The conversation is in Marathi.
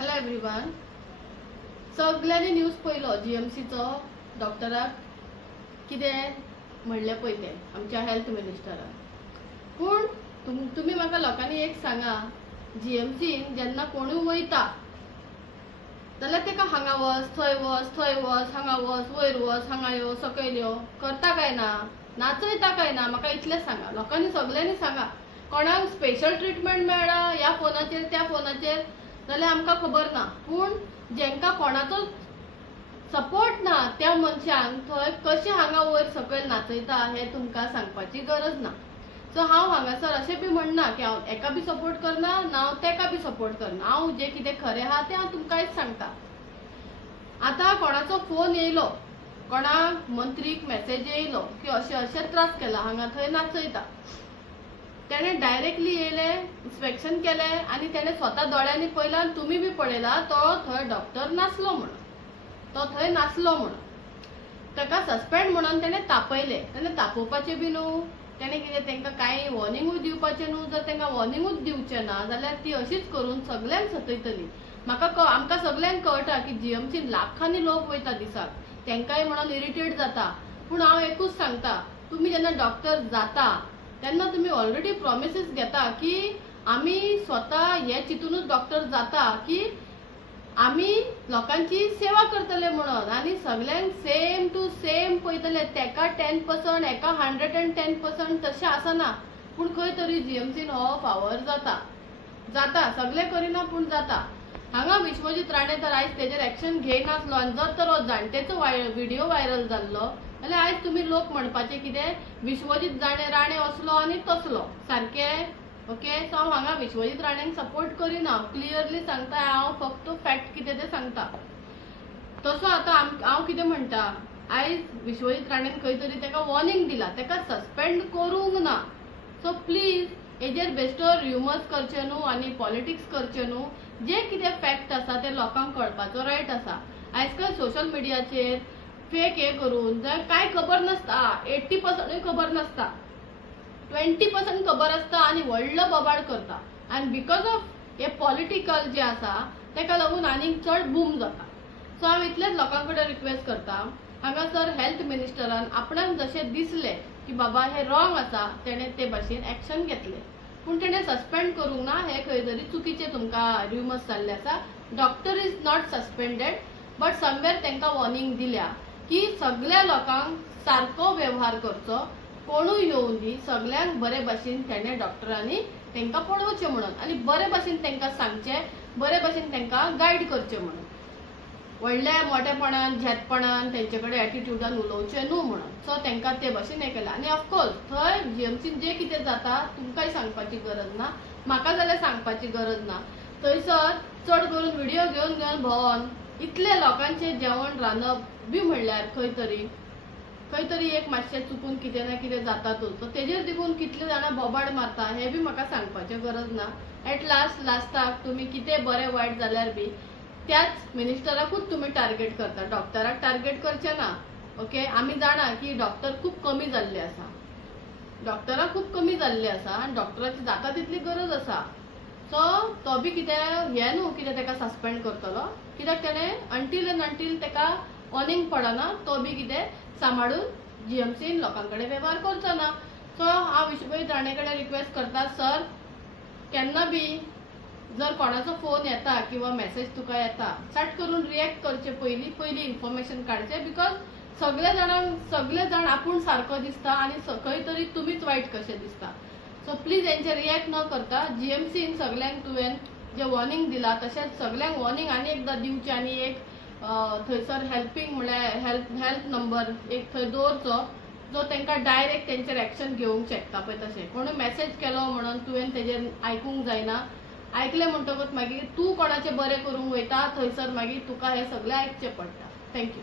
Hello everyone. सगळ्यांनी न्यूज पळयलो जीएमसीचो डॉक्टराक कितें म्हणले पळय ते आमच्या हेल्थ मिनिस्टरान. पूण तुम्ही म्हाका लोकांनी एक सांगा, जीएमसीन जेन्ना कोणूय वयता जाल्यार तेका हांगा वच थंय वच थंय वच हांगा वच वयर वच हांगा यो सकयल यो करता काय ना, नाचयता काय ना, म्हाका इतलें सांगा. लोकांनी सगळ्यांनी सांगा. कोणाक स्पेशल ट्रिटमेंट मेळ्ळा ह्या फोनाचेर त्या फोनाचेर जाल्यार आमकां खबर ना. पूण जेंका कोणाचो सपोर्ट ना त्या मनशांक थंय कशें हांगा वयर सकयल नाचयता हें तुमकां सांगपाची गरज ना. सो हांव हांगासर अशें बी म्हणना की हांव एका बी सपोर्ट करना ना हांव तेका बी सपोर्ट करना. हांव जें कितें खरें आहा तें हांव तुमकां आयज सांगता. आतां कोणाचो फोन येयलो, कोणाक मंत्रीक मेसेज येयलो की अशें अशें त्रास केला हांगा थंय नाचयता, तेणें डायरेक्टली येयले इन्स्पेक्शन केलें आनी तेणें स्वता दोळ्यांनी पळयलां आनी तुमी बी पळयला तो थंय डॉक्टर नासलो म्हणून, तो थंय नासलो म्हणून. ताका सस्पेंड म्हणून तेणें तापयलें. तेणें तापोवपाचें बी न्हू, तेणें कितें तांकां कांय वॉर्निंगूय दिवपाचें न्हू. जर तांकां वॉर्निंगूच दिवचें ना जाल्यार ती अशीच करून सगळ्यांक सतयतली. आमकां सगळ्यांक कळटा की जीएमसीन लाखांनी लोक वयता दिसाक, तांकांय म्हणून इरिटेट जाता. पूण हांव एकूच सांगता, तुमी जेन्ना डॉक्टर जाता तेन्ना तुमी ऑलरेडी प्रॉमिसीस घेता की आमी स्वता हे चिंतूनच डॉक्टर जाता की आमी लोकांची सेवा करतले म्हणून आनी सगळ्यांक सेम टू सेम पळयतले. तेका 10% एका 110% तशें आसना. पूण खंय तरी जीएमसीन हो फावर जाता सगळे करिना पूण जाता. हांगा विश्वजीत राणे तर आयज तेजेर एक्शन घेयनासलो आनी जर तर हो जाणटेचो व्हिडिओ व्हायरल जाल्लो जाल्यार आयज तुमी लोक म्हणपाचे कितें विश्वजीत राणे असलो आनी तसलो सारकें. ओके, सो हांव हांगा विश्वजीत राणेंक सपोर्ट करिना. क्लियरली सांगता, हांव फक्त फॅक्ट कितें तें सांगता. तसो आतां हांव कितें म्हणटा, आयज विश्वजीत राणेन खंय तरी ताका वॉर्निंग दिला, ताका सस्पेंड करूंक ना. सो प्लीज हेजेर बेस्टोर र्युमर्स करचे न्हू आनी पॉलिटिक्स करचे न्हू. जे कितें फॅक्ट आसा ते लोकांक कळपाचो रायट आसा. आयजकाल सोशल मिडियाचेर फेक हे करून जर काय खबर नसता, 80% खबर नसता, 20% खबर आसता आनी व्हडलो बोबाड करता. आनी बिकॉज ऑफ हे पॉलिटिकल जे आसा तेका लागून आनीक चड बूम जाता. सो हांव इतलेच लोकां कडेन रिक्वेस्ट करता, हांगासर हेल्थ मिनिस्टरान आपणाक जशें दिसलें की बाबा हे रॉंग आसा तेणें ते भाशेन एक्शन घेतलें. पूण तेणें सस्पेंड करूंक ना, हे खंय तरी चुकीचे तुमकां र्युमर्स जाल्ले आसा. Doctor is not suspended, but somewhere तांकां वॉर्निंग दिल्या की सगळ्या लोकांक सारको व्यवहार करचो, कोणूय येवन दी, सगळ्यांक बरे भाशेन तेणें डॉक्टरांनी तांकां पळोवचें म्हणून आनी बरे भाशेन तांकां सांगचें, बरे भाशेन तांकां गायड करचें म्हणून. व्हडल्या मोठेपणान झेतपणान तेंचे कडेन एटिट्यूडान उलोवचें न्हू म्हणून. सो तांकां ते भाशेन हें केलां. आनी ऑफकोर्स थंय जीएमसीन जें कितें जाता तुमकांय सांगपाची गरज ना, म्हाका जाल्यार सांगपाची गरज ना. थंयसर चड करून व्हिडिओ घेवन भोंवन इतले लोकांचें जेवण रांदप बी म्हणल्यार खंय तरी एक मातशें चुकून कितें ना कितें जातातूच. सो तेजेर देखून कितले जाणां बोबाड मारता हें बी म्हाका सांगपाचें गरज ना. एट लास्टाक तुमी कितें बरें वायट जाल्यार बी त्याच मिनिस्टराकूच तुमी टार्गेट करता, डॉक्टराक टार्गेट करचें ना. ओके, आमी जाणा की डॉक्टर खूब कमी जाल्ले आसा, डॉक्टरां खूब कमी जाल्ले आसा आनी डॉक्टराची जाता तितली गरज आसा. सो तो बी कितें हें न्हू कितें ताका सस्पेंड करतलो, कित्याक तेणें अंटील ताका वॉर्निंग पडना तो बी कितें सांबाळून जीएमसीन लोकां कडेन वेव्हार करचो ना. सो हांव विश्वजीत राणे कडेन रिक्वेस्ट करता, सर केन्ना बी जर कोणाचो फोन येता किंवा मेसेज तुका येता चट करून रिएक्ट करचे पयलीं इन्फॉर्मेशन काडचें. बिकॉज सगळे जाण आपूण सारको दिसता आनी खंय तरी तुमीच वायट कशें दिसता. सो प्लीज हेंचेर रिएक्ट न करता. जीएमसीन सगळ्यांक तुवें जे वॉर्निंग दिला तशेंच सगळ्यांक वॉर्निंग आनी एकदां दिवचें आनी एक थंयसर हेल्पिंग म्हळ्यार हेल्प नंबर एक थंय दवरचो जो तांकां डायरेक्ट तेंचेर एक्शन घेवंक शकता पळय तशें. कोणूय मेसेज केलो म्हणून तुवें तेजेर आयकूंक जायना. आयकलें म्हणटकूच मागीर तूं कोणाचें बरें करूंक वयता थंयसर मागीर तुका हें सगळें आयकचें पडटा. थँक्यू.